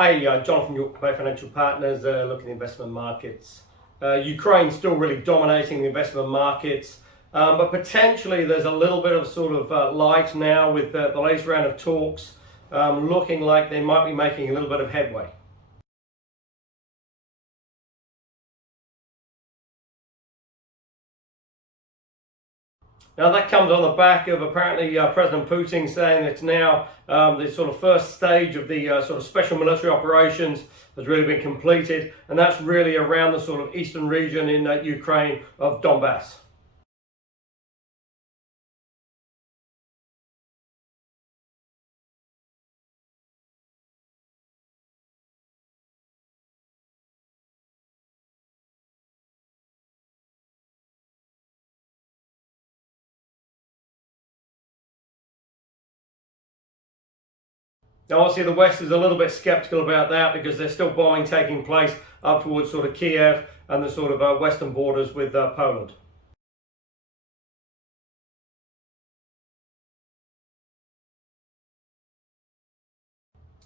Hi, Jonathan York, Bay Financial Partners, looking at investment markets. Ukraine's still really dominating the investment markets, but potentially there's a little bit of sort of light now with the latest round of talks looking like they might be making a little bit of headway. Now that comes on the back of apparently President Putin saying it's now the sort of first stage of the sort of special military operations has really been completed, and that's really around the sort of eastern region in Ukraine of Donbass. Now, obviously, the West is a little bit skeptical about that because there's still bombing taking place up towards sort of Kiev and the sort of western borders with Poland.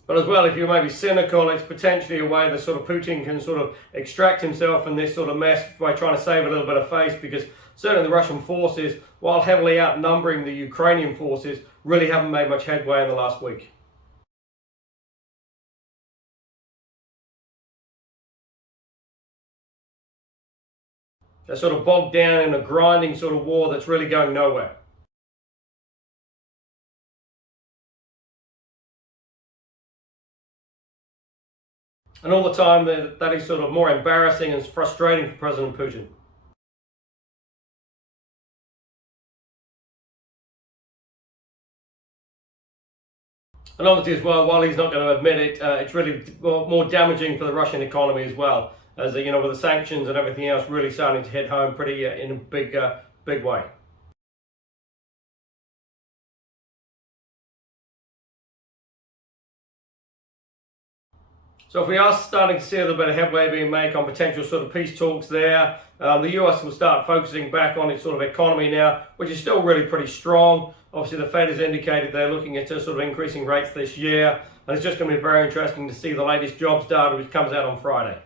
But as well, if you're maybe cynical, it's potentially a way that sort of Putin can sort of extract himself from this sort of mess by trying to save a little bit of face, because certainly the Russian forces, while heavily outnumbering the Ukrainian forces, really haven't made much headway in the last week. They're sort of bogged down in a grinding sort of war that's really going nowhere. And all the time that is sort of more embarrassing and frustrating for President Putin. And obviously as well, while he's not going to admit it, it's really more damaging for the Russian economy as well, as you know, with the sanctions and everything else really starting to hit home pretty in a big way. So if we are starting to see a little bit of headway being made on potential sort of peace talks there, the US will start focusing back on its sort of economy now, which is still really pretty strong. Obviously, the Fed has indicated they're looking at sort of increasing rates this year, and it's just going to be very interesting to see the latest jobs data which comes out on Friday.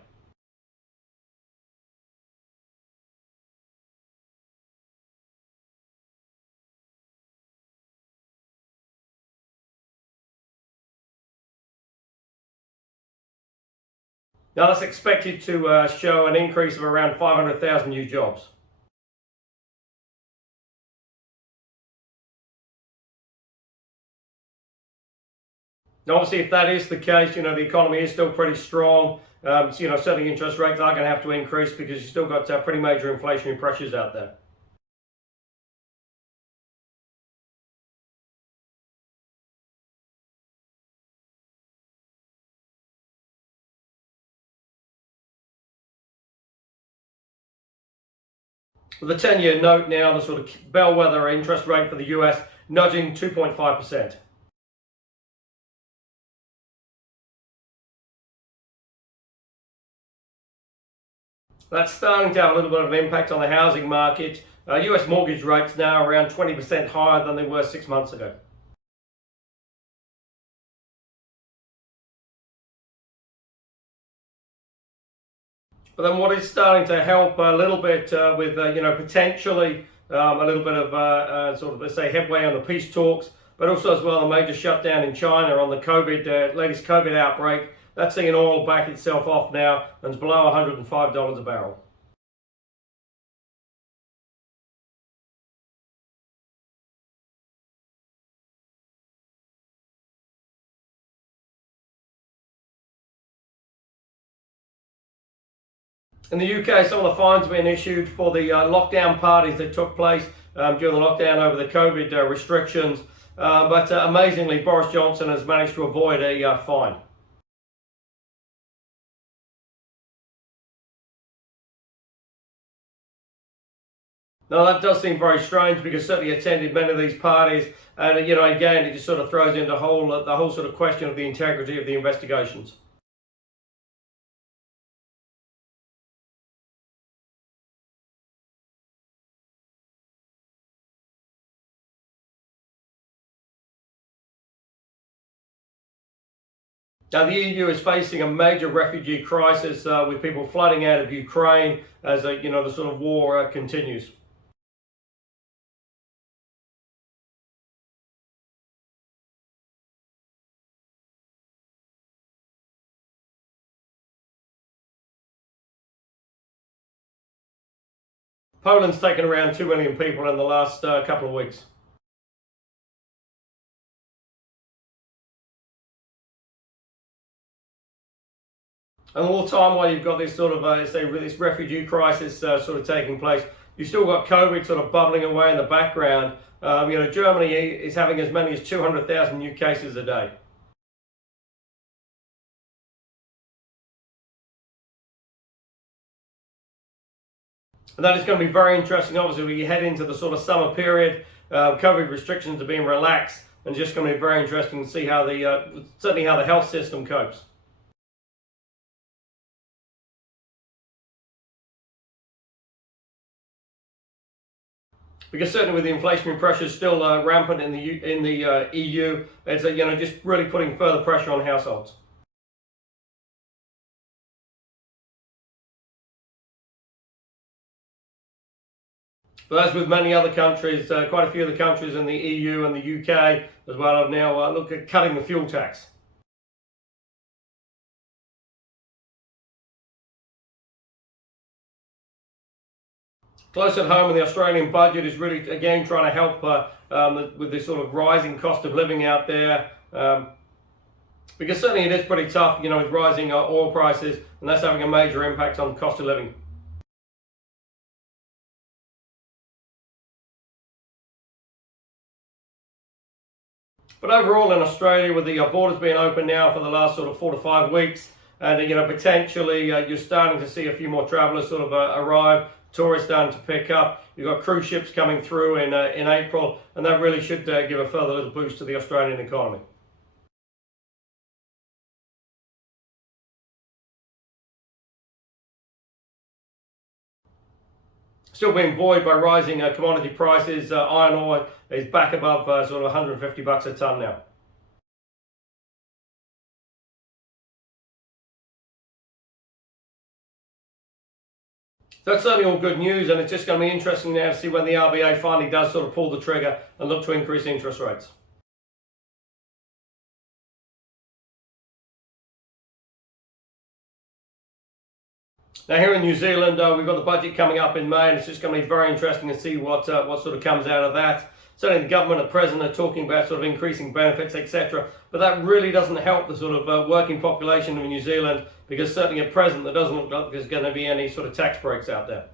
Now that's expected to show an increase of around 500,000 new jobs. Now, obviously, if that is the case, you know, the economy is still pretty strong. So, you know, certainly interest rates are going to have to increase because you've still got pretty major inflationary pressures out there. With the 10-year note now, the sort of bellwether interest rate for the US nudging 2.5%. That's starting to have a little bit of an impact on the housing market. US mortgage rates now around 20% higher than they were 6 months ago. But then what is starting to help a little bit with, you know, potentially a little bit of sort of, let's say, headway on the peace talks, but also as well a major shutdown in China on the latest COVID outbreak. That's seeing oil back itself off now and is below $105 a barrel. In the UK, some of the fines being issued for the lockdown parties that took place during the lockdown over the COVID restrictions. But amazingly, Boris Johnson has managed to avoid a fine. Now that does seem very strange because certainly attended many of these parties, and you know, again, it just sort of throws into the whole sort of question of the integrity of the investigations. Now, the EU is facing a major refugee crisis with people flooding out of Ukraine as the sort of war continues. Poland's taken around 2 million people in the last couple of weeks. And all the time while you've got this sort of, this refugee crisis sort of taking place, you've still got COVID sort of bubbling away in the background. Germany is having as many as 200,000 new cases a day. And that is going to be very interesting. Obviously, when you head into the sort of summer period, COVID restrictions are being relaxed, and just going to be very interesting to see how certainly how the health system copes. Because certainly with the inflationary pressures still rampant in the EU, it's just really putting further pressure on households. But as with many other countries, quite a few of the countries in the EU and the UK as well have now looked at cutting the fuel tax. Close at home, and the Australian budget is really again trying to help with this sort of rising cost of living out there. Because certainly it is pretty tough, with rising oil prices, and that's having a major impact on the cost of living. But overall in Australia, with the borders being open now for the last sort of 4 to 5 weeks, and potentially you're starting to see a few more travellers sort of arrive, tourists starting to pick up. You've got cruise ships coming through in April, and that really should give a further little boost to the Australian economy. Still being buoyed by rising commodity prices. Iron ore is back above sort of $150 a tonne now. So that's certainly all good news, and it's just going to be interesting now to see when the RBA finally does sort of pull the trigger and look to increase interest rates. Now here in New Zealand, we've got the budget coming up in May, and it's just going to be very interesting to see what sort of comes out of that. Certainly the government at present are talking about sort of increasing benefits, etc. But that really doesn't help the sort of working population in New Zealand, because certainly at present there doesn't look like there's going to be any sort of tax breaks out there.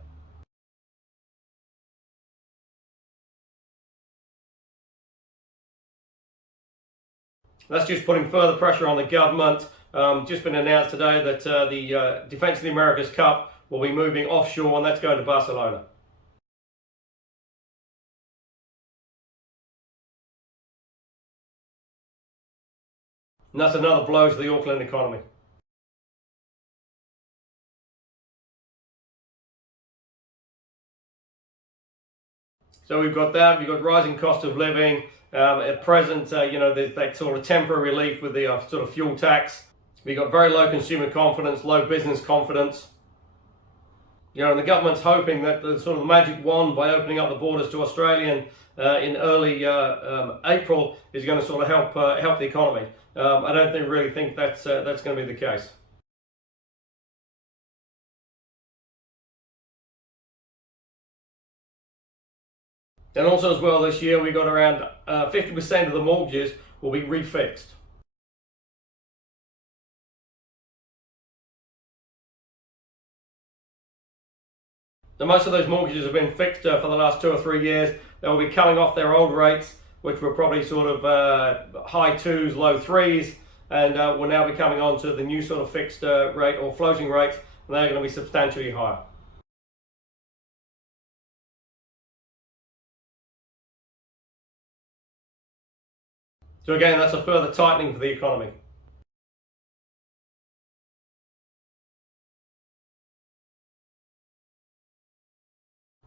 That's just putting further pressure on the government. Just been announced today that the Defence of the Americas Cup will be moving offshore, and that's going to Barcelona. And that's another blow to the Auckland economy. So we've got that, we've got rising cost of living. At present, there's that sort of temporary relief with the sort of fuel tax. We've got very low consumer confidence, low business confidence. And the government's hoping that the sort of magic wand by opening up the borders to Australia in early April is going to sort of help the economy. I don't really think that's going to be the case. And also as well this year, we got around 50% of the mortgages will be refixed. Now most of those mortgages have been fixed for the last 2 or 3 years. They will be coming off their old rates, which were probably sort of high 2s, low 3s, and will now be coming on to the new sort of fixed rate or floating rates, and they're going to be substantially higher. So again, that's a further tightening for the economy.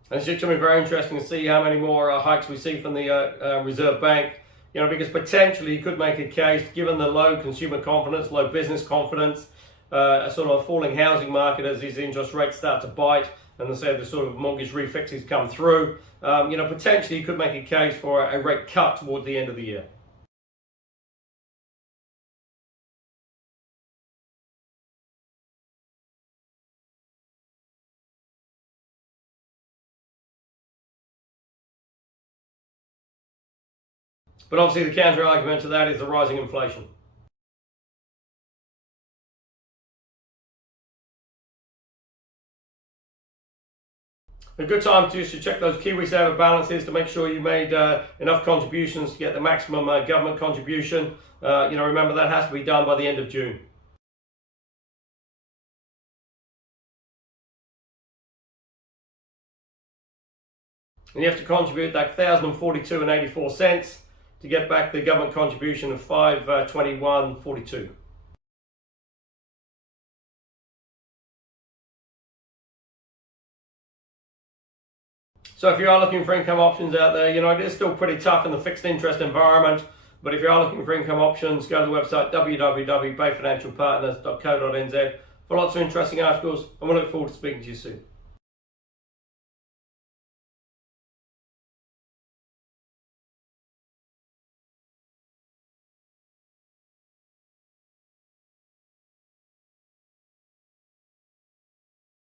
And it's just going to be very interesting to see how many more hikes we see from the Reserve Bank. because potentially you could make a case, given the low consumer confidence, low business confidence, a sort of falling housing market as these interest rates start to bite, and the sort of mortgage refixes come through, potentially you could make a case for a rate cut toward the end of the year. But obviously the counter argument to that is the rising inflation. A good time to check those KiwiSaver balances to make sure you made enough contributions to get the maximum government contribution. Remember that has to be done by the end of June. And you have to contribute that $1,042.84 to get back the government contribution of $521.42. So if you are looking for income options out there, it is still pretty tough in the fixed interest environment. But if you are looking for income options, go to the website www.bayfinancialpartners.co.nz for lots of interesting articles, and we look forward to speaking to you soon.